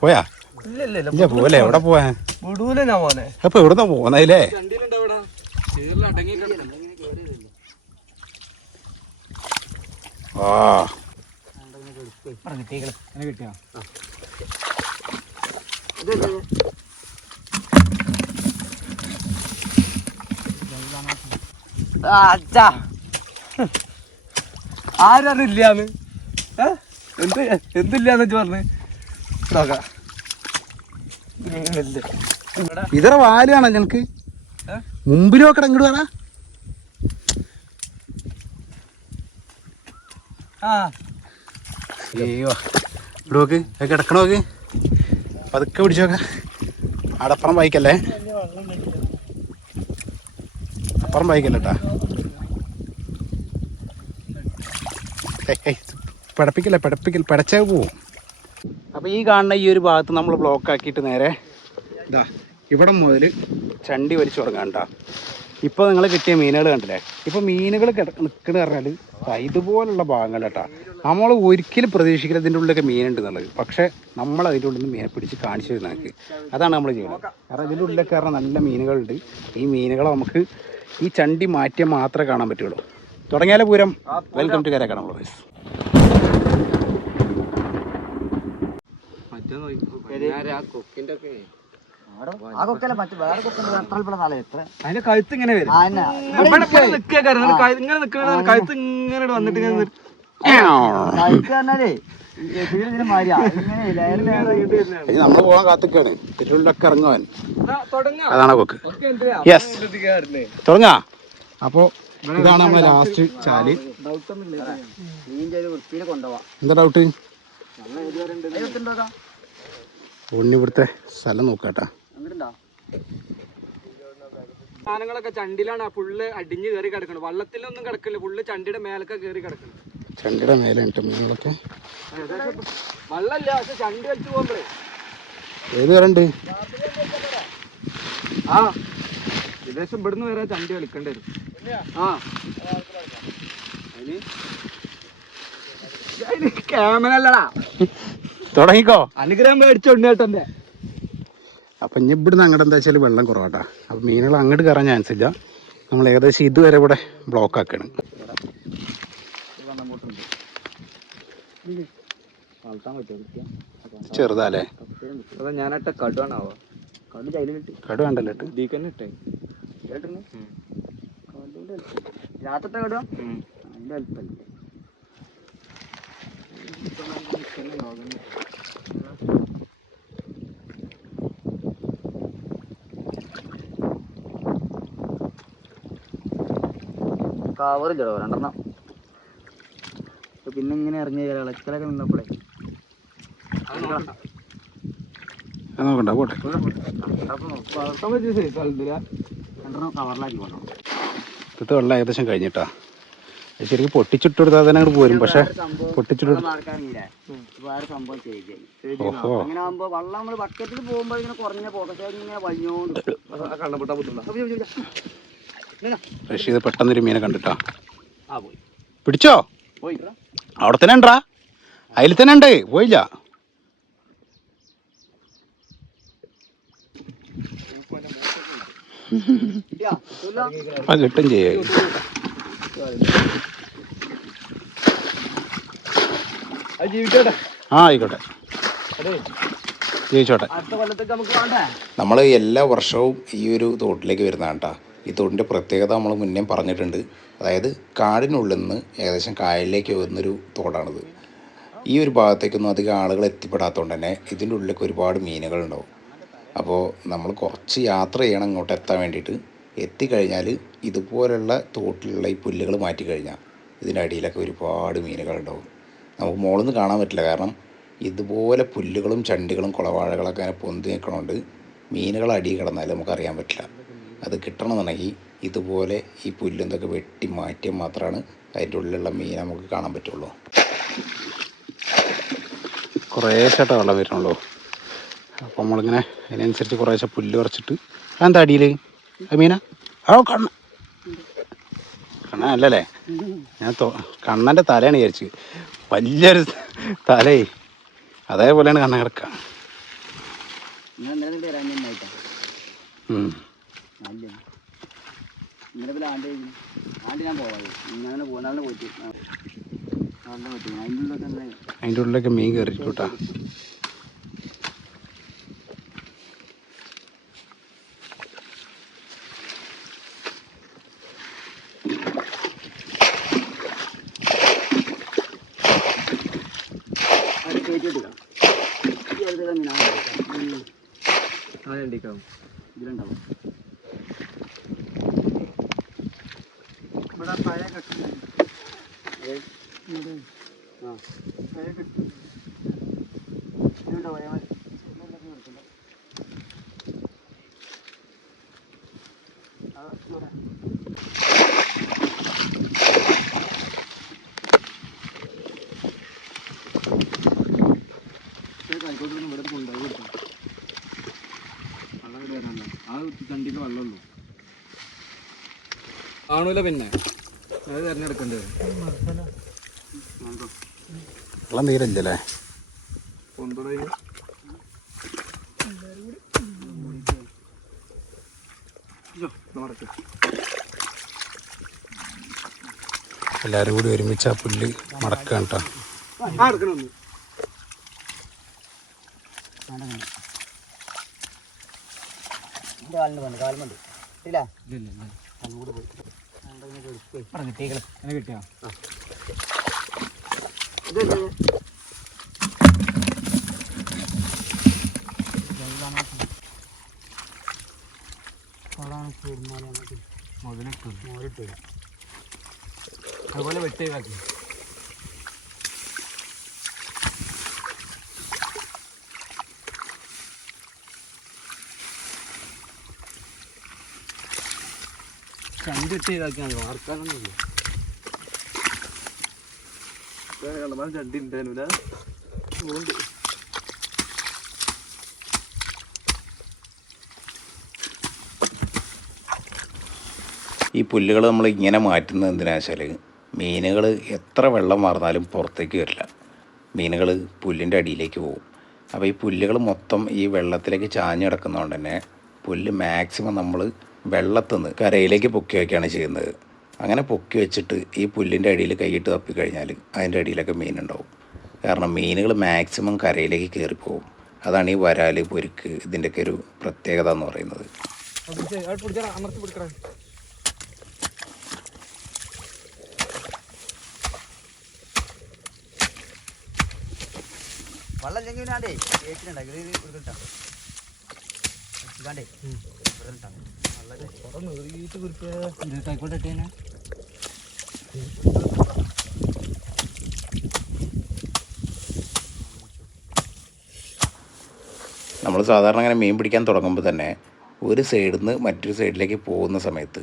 പോയാ ഇല്ല പോലെ എവിടെ പോവാ അപ്പൊ എവിടുന്ന പോന്നല്ലേ ആ കിട്ടിയാ ആരറിയില്ലാന്ന് എന്തില്ലാന്ന് വെച്ച് പറഞ്ഞ് ഇതറ വാലാണോ ഞങ്ങക്ക് മുമ്പിൽ നോക്കട ഇങ്ങോട്ട് വേണ അയ്യോ ഇവിടെ നോക്ക് കിടക്കണോക്ക് പതുക്കെ പിടിച്ചോക്ക അടപ്പുറം വായിക്കല്ലേ അപ്പുറം വായിക്കല്ലേട്ടാ പിടപ്പിക്കല്ലേ പിടച്ചേ പോവും. അപ്പോൾ ഈ കാണുന്ന ഈ ഒരു ഭാഗത്ത് നമ്മൾ ബ്ലോക്ക് ആക്കിയിട്ട് നേരെ ഇതാ ഇവിടെ മുതൽ ചണ്ടി വലിച്ചു തുടങ്ങാം കേട്ടോ. ഇപ്പോൾ നിങ്ങൾ കിട്ടിയ മീനുകൾ കണ്ടില്ലേ, ഇപ്പോൾ മീനുകൾ നിൽക്കണമെന്ന് പറഞ്ഞാൽ ഇതുപോലുള്ള ഭാഗങ്ങൾ കേട്ടോ. നമ്മൾ ഒരിക്കലും പ്രതീക്ഷിക്കില്ല ഇതിൻ്റെ ഉള്ളിലൊക്കെ മീനുണ്ട് എന്നുള്ളത്. പക്ഷേ നമ്മൾ അതിൻ്റെ ഉള്ളിൽ നിന്ന് മീനെ പിടിച്ച് കാണിച്ചു തരുന്നത് നമുക്ക്. അതാണ് നമ്മൾ ചെയ്യുന്നത്. കാരണം ഇതിൻ്റെ ഉള്ളിലൊക്കെ പറഞ്ഞാൽ നല്ല മീനുകളുണ്ട്. ഈ മീനുകളെ നമുക്ക് ഈ ചണ്ടി മാറ്റിയാൽ മാത്രമേ കാണാൻ പറ്റുള്ളൂ. തുടങ്ങിയാലേ പൂരം. വെൽക്കം ടു കരക്കാണ് ബ്ലോഗേഴ്സ്. അതിന്റെ കഴുത്ത് ഇങ്ങനെ വരും, കഴുത്ത് ഇങ്ങനെ വന്നിട്ട് നമ്മൾ പോകാൻ കാത്തിക്കാണ് തിരുവല്ലൊക്കെ ഇറങ്ങുവാൻ. അതാണ് കൊക്ക്. യെസ് തുടങ്ങാ. അപ്പോ ഇതാണ് നമ്മളെ ലാസ്റ്റ് ചാല്. എന്താ ഡൗട്ട്? ഉണ്ണി ഇവിടുത്തെ സ്ഥലം നോക്കാട്ടാ. സാധനങ്ങളൊക്കെ ചണ്ടിയിലാണ് ഫുള്ള് അടിഞ്ഞ് കയറി കിടക്കണം. വള്ളത്തിലൊന്നും കിടക്കില്ല, ഫുള്ള് ചണ്ടിയുടെ മേലൊക്കെ കയറി കിടക്കണം. ചണ്ടിയുടെ മേലെ മീനുകളൊക്കെ വള്ളല്ല, പക്ഷെ ചണ്ടി വലിച്ചു പോകുമ്പോഴേ ഏത് വരണ്ട് ആ ഏകദേശം ഇവിടുന്ന് വരെ ചണ്ടി കളിക്കേണ്ടി വരും. ക്യാമറ അല്ലടാ, തുടങ്ങിക്കോ. അനുഗ്രഹം മേടിച്ചോണ്ട് കേട്ടെ. അപ്പം ഇനി ഇവിടുന്ന് അങ്ങോട്ട് എന്താ വെച്ചാൽ വെള്ളം കുറവാട്ടാ. അപ്പം മീനുകൾ അങ്ങോട്ട് കയറാൻ ചാൻസ് ഇല്ല. നമ്മൾ ഏകദേശം ഇതുവരെ ഇവിടെ ബ്ലോക്ക് ആക്കാണ്. ചെറുതാലേ ഞാനട്ട കടുവാണാവോ? കടു വേണ്ടല്ലോ രാത്രി കടുവ കവറില്ലോ രണ്ടെണ്ണം. പിന്നെ ഇങ്ങനെ ഇറങ്ങി ഇളക്കലൊക്കെ നിന്നപ്പോഴേ നോക്കണ്ട പോട്ടെ. രണ്ടെണ്ണം കവറിലാക്കി കൊണ്ടോ. ഇപ്പോഴത്തെ വെള്ളം ഏകദേശം കഴിഞ്ഞിട്ടാ. ശരിക്കും പൊട്ടിച്ചിട്ട് കൊടുത്താൽ തന്നെ അങ്ങോട്ട് പോരും. പക്ഷെ പൊട്ടിച്ചിട്ട് ഓഹോ അങ്ങനെ ആകുമ്പോ വെള്ളം നമ്മള് ബക്കറ്റിൽ പോകുമ്പോ ഇങ്ങനെ കുറഞ്ഞ പോകട്ടെ ഇങ്ങനെ വലിഞ്ഞോണ്ട് റഷീദ് പെട്ടെന്നൊരു മീനെ കണ്ടിട്ടാ. പിടിച്ചോ? അവിടെ തന്നെ ഉണ്ടാ, അതിൽ തന്നെ ഉണ്ട്, പോയില്ല. കിട്ടും ചെയ്യ. ആ ആയിക്കോട്ടെ, ജീവിച്ചോട്ടെ. നമ്മൾ എല്ലാ വർഷവും ഈ ഒരു തോട്ടിലേക്ക് വരുന്നതാണ് കേട്ടോ. ഈ തോട്ടിൻ്റെ പ്രത്യേകത നമ്മൾ മുന്നേ പറഞ്ഞിട്ടുണ്ട്. അതായത് കാടിനുള്ളിൽ നിന്ന് ഏകദേശം കായലിലേക്ക് വരുന്നൊരു തോടാണിത്. ഈ ഒരു ഭാഗത്തേക്കൊന്നും അധികം ആളുകൾ എത്തിപ്പെടാത്തതുകൊണ്ട് തന്നെ ഇതിൻ്റെ ഉള്ളിലേക്ക് ഒരുപാട് മീനുകളുണ്ടാവും. അപ്പോൾ നമ്മൾ കുറച്ച് യാത്ര ചെയ്യണം ഇങ്ങോട്ട് എത്താൻ വേണ്ടിയിട്ട്. എത്തിക്കഴിഞ്ഞാൽ ഇതുപോലുള്ള തോട്ടിലുള്ള ഈ പുല്ലുകൾ മാറ്റിക്കഴിഞ്ഞാൽ ഇതിൻ്റെ അടിയിലൊക്കെ ഒരുപാട് മീനുകളുണ്ടാവും. നമുക്ക് മുകളിൽ നിന്ന് കാണാൻ പറ്റില്ല, കാരണം ഇതുപോലെ പുല്ലുകളും ചണ്ടികളും കുളവാഴകളൊക്കെ അങ്ങനെ പൊന്തി നിൽക്കണോണ്ട് മീനുകൾ അടി കിടന്നാൽ നമുക്കറിയാൻ പറ്റില്ല. അത് കിട്ടണമെന്നുണ്ടെങ്കിൽ ഇതുപോലെ ഈ പുല്ലിന്തൊക്കെ വെട്ടി മാറ്റിയാൽ മാത്രമാണ് അതിൻ്റെ ഉള്ളിലുള്ള മീൻ നമുക്ക് കാണാൻ പറ്റുള്ളൂ. കുറേശ്ശായിട്ട് വെള്ളം വരുന്നുള്ളൂ. അപ്പോൾ നമ്മളിങ്ങനെ അതിനനുസരിച്ച് കുറേശ്ശെ പുല്ല് കുറച്ചിട്ട് എന്താ അടിയിൽ മീന കാണണം. കണ്ണനല്ലേ? ഞാൻ കണ്ണൻ്റെ തലയാണ് വിചാരിച്ചു. വലിയൊരു തലേ അതേപോലെയാണ് കണ്ണൻ കിടക്കുക. അതിൻ്റെ ഉള്ളിലൊക്കെ മീൻ കയറിട്ടൂട്ടാ. ഇതിലുണ്ടാവും. ഇവിടെ പഴയ കെട്ടില്ല. പഴയ കെട്ടി ഇതിലുണ്ടാവും. കൈക്കോട്ടൊന്നും ഇവിടെ കൊണ്ടുപോയി കൊടുക്കാം. വെള്ളം ഇവിടെ വരാനല്ലോ. ആ ചണ്ടിയിൽ വെള്ളമുള്ളൂ. കാണൂല പിന്നെ അത് തിരഞ്ഞെടുക്കേണ്ടി വരും. വെള്ളം തീരല്ലേ? കൊണ്ടുപോയി എല്ലാവരും കൂടി ഒരുമിച്ച് ആ പുല്ല് മടക്കാൻ കേട്ടോ. കിട്ടിയാ മുതലിട്ട് അതുപോലെ വെട്ടേക്കാക്കി. ചണ്ടി ഇട്ട് ഇതാക്കിയാണ് വാർക്കാനൊന്നുമില്ല. ചണ്ടി ഉണ്ടായിരുന്നില്ല. ഈ പുല്ലുകൾ നമ്മൾ ഇങ്ങനെ മാറ്റുന്നത് എന്തിനാണെന്ന് വെച്ചാൽ മീനുകൾ എത്ര വെള്ളം മാറുന്നാലും പുറത്തേക്ക് വരില്ല. മീനുകൾ പുല്ലിൻ്റെ അടിയിലേക്ക് പോകും. അപ്പോൾ ഈ പുല്ലുകൾ മൊത്തം ഈ വെള്ളത്തിലേക്ക് ചാഞ്ഞ് കിടക്കുന്നതുകൊണ്ട് തന്നെ പുല്ല് മാക്സിമം നമ്മൾ വെള്ളത്തിൽ നിന്ന് കരയിലേക്ക് പൊക്കി വയ്ക്കുകയാണ് ചെയ്യുന്നത്. അങ്ങനെ പൊക്കി വെച്ചിട്ട് ഈ പുല്ലിൻ്റെ അടിയിൽ കൈയിട്ട് തപ്പിക്കഴിഞ്ഞാൽ അതിൻ്റെ അടിയിലൊക്കെ മീനുണ്ടാവും. കാരണം മീനുകൾ മാക്സിമം കരയിലേക്ക് കയറിപ്പോവും. അതാണ് ഈ വരാൽ, പൊരുക്ക് ഇതിൻ്റെയൊക്കെ ഒരു പ്രത്യേകത എന്ന് പറയുന്നത്. വെള്ളം ഇല്ലെങ്കിൽ വേണ്ടേ കേട്ടിട്ടുണ്ടോ? കൈക്കോട്ടെ നമ്മൾ സാധാരണ അങ്ങനെ മീൻ പിടിക്കാൻ തുടങ്ങുമ്പോൾ തന്നെ ഒരു സൈഡിൽ നിന്ന് മറ്റൊരു സൈഡിലേക്ക് പോകുന്ന സമയത്ത്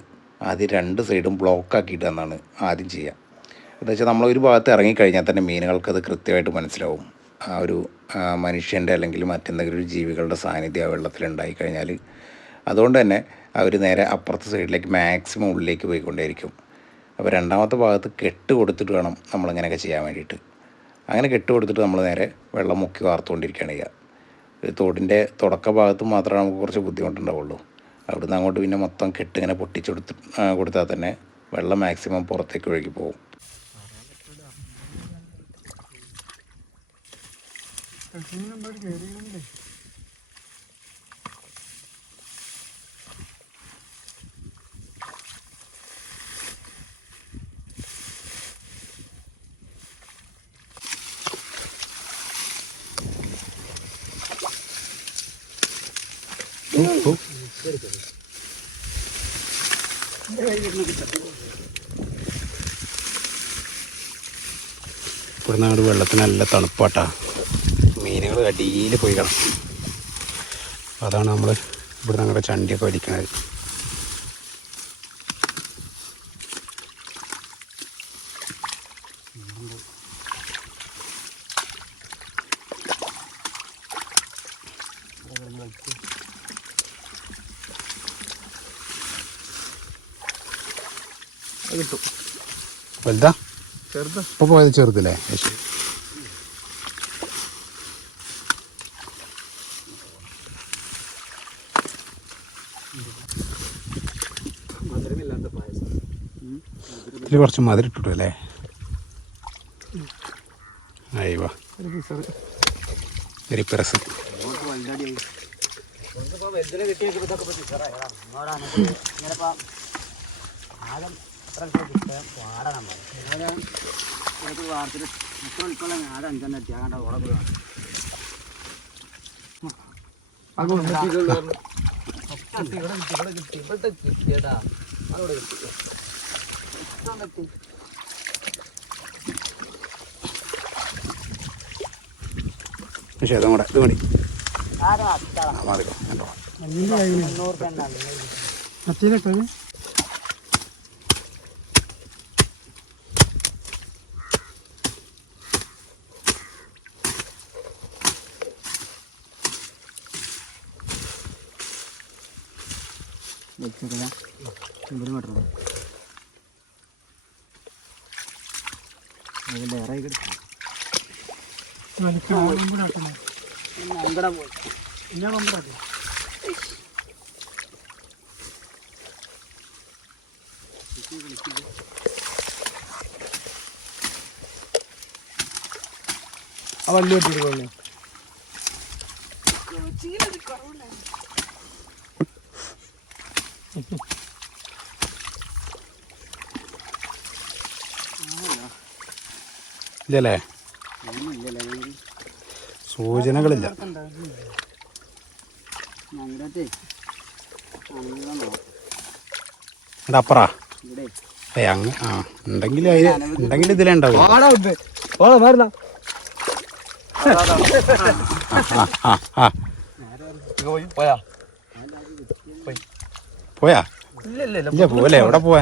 ആദ്യം രണ്ട് സൈഡും ബ്ലോക്കാക്കിയിട്ട് എന്നാണ് ആദ്യം ചെയ്യുക. എന്താ വെച്ചാൽ നമ്മളൊരു ഭാഗത്ത് ഇറങ്ങിക്കഴിഞ്ഞാൽ തന്നെ മീനുകൾക്കത് കൃത്യമായിട്ട് മനസ്സിലാവും. ആ ഒരു മനുഷ്യൻ്റെ അല്ലെങ്കിൽ മറ്റെന്തെങ്കിലും ഒരു ജീവികളുടെ സാന്നിധ്യം ആ വെള്ളത്തിലുണ്ടായിക്കഴിഞ്ഞാൽ അതുകൊണ്ട് തന്നെ അവർ നേരെ അപ്പുറത്തെ സൈഡിലേക്ക് മാക്സിമം ഉള്ളിലേക്ക് പോയിക്കൊണ്ടേയിരിക്കും. അപ്പോൾ രണ്ടാമത്തെ ഭാഗത്ത് കെട്ട് കൊടുത്തിട്ട് വേണം നമ്മളിങ്ങനെയൊക്കെ ചെയ്യാൻ വേണ്ടിയിട്ട്. അങ്ങനെ കെട്ട് കൊടുത്തിട്ട് നമ്മൾ നേരെ വെള്ളം മുക്കി വാർത്തുകൊണ്ടിരിക്കുകയാണ് ചെയ്യുക. തോടിൻ്റെ തുടക്ക ഭാഗത്ത് മാത്രമേ നമുക്ക് കുറച്ച് ബുദ്ധിമുട്ടുണ്ടാവുള്ളൂ. അവിടുന്ന് അങ്ങോട്ട് പിന്നെ മൊത്തം കെട്ടിങ്ങനെ കൊടുത്താൽ തന്നെ വെള്ളം മാക്സിമം പുറത്തേക്ക് ഒഴുകി പോകും. ഇവിടെ നാട് വെള്ളത്തിന് നല്ല തണുപ്പാട്ടാ. മീനുകൾ അടിയിൽ പോയി കിടക്കും. അതാണ് നമ്മൾ ഇവിടെ ഞങ്ങളുടെ ചണ്ടിയൊക്കെ വലിക്കുന്നത്. കിട്ടും. വലുതാ ചെറുത് ഇപ്പോൾ പോയത് ചെറുതല്ലേ? ശരി. മധുരമില്ലാത്ത പായസം. ഇതിൽ കുറച്ച് മധുരം ഇട്ടിട്ടു അല്ലേ? അയ്യോ വെരി പെരസ്. വെറുതെ കിട്ടിയൊക്കെ ഇതൊക്കെ ഇങ്ങനെ ആഴം പാടണം വാർത്തയിൽ ഇത്ര ഉൾക്കൊള്ളാൻ ആടെ അഞ്ചെണ്ണം എത്തി ആകണ്ട ഓടെ പക്ഷേ അതും കൂടെ ഇത് മതി. ആരാ മാറിക്കോ കേട്ടോ. 100 രൂപ ആ വള്ളി വെട്ടിട്ട് ഇല്ലല്ലേ? സൂചനകളില്ല. ഇവിടെ അപ്പറാ അങ്ങ് ആ ഉണ്ടെങ്കിൽ ഉണ്ടെങ്കിൽ ഇതിലേ ഉണ്ടാവും. പോയാ ഇല്ല പോലെ എവിടെ പോവാ?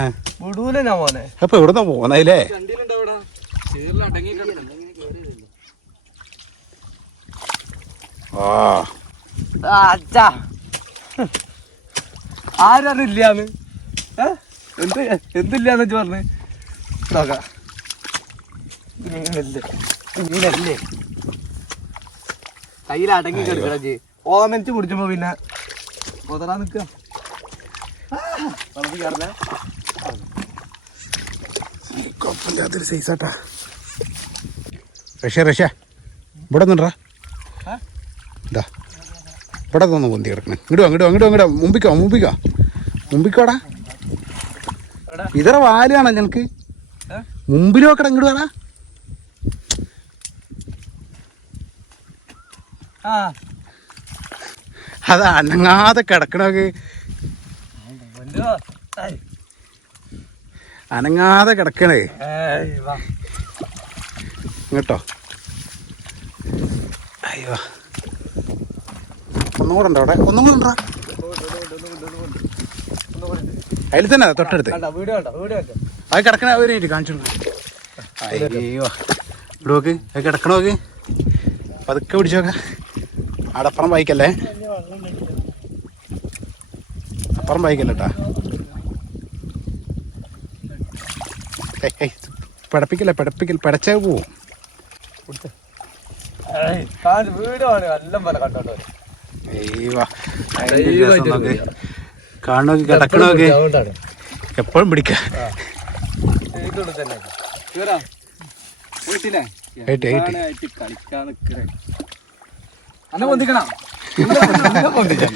അപ്പൊ എവിടുന്നാ പോന്നതിലേ? ആരറിയില്ലാന്ന് എന്തില്ലാന്ന് വെച്ച് പറഞ്ഞ് മീനല്ലേ കയ്യിൽ അടങ്ങി കിടക്കണ ഓമനിച്ച് പിടിച്ചപ്പോ പിന്നെ പൊതറാൻ നിക്ക കുഴപ്പമില്ലാത്തൊരു സൈസാട്ടാ. റഷ്യ ഇവിടെ നിന്നാ ഇതാ ഇവിടെ തോന്നു പൊന്തി കിടക്കണേ. ഇങ്ങോട്ടോ മുമ്പിക്കോടാ. ഇതറ വാലാണോ ഞങ്ങൾക്ക് മുമ്പിൽ നോക്കടാ. ഇങ്ങോട്ട് വേണ അത് അനങ്ങാതെ കിടക്കണൊക്കെ അനങ്ങാതെ കിടക്കണേ കേട്ടോ. അയ്യോ ഒന്നും കൂടെ ഉണ്ടോ അവിടെ? ഒന്നും കൂടെ ഉണ്ടോ? അതിൽ തന്നെ തൊട്ടടുത്ത് അത് കിടക്കണ അവര് കാണിച്ചു. അയ്യോ നോക്ക് അത് കിടക്കണോക്ക് പതുക്കെ പിടിച്ചോക്കെ. അടപ്പുറം വായിക്കല്ലേ, അപ്പുറം വായിക്കല്ലേ കേട്ടാ. പിടപ്പിക്കല്ലേ പിടച്ചാൽ പോവും. കാണുന്നോക്ക് കിടക്കണോക്ക് എപ്പോഴും പിടിക്കാം. കളിക്കാൻ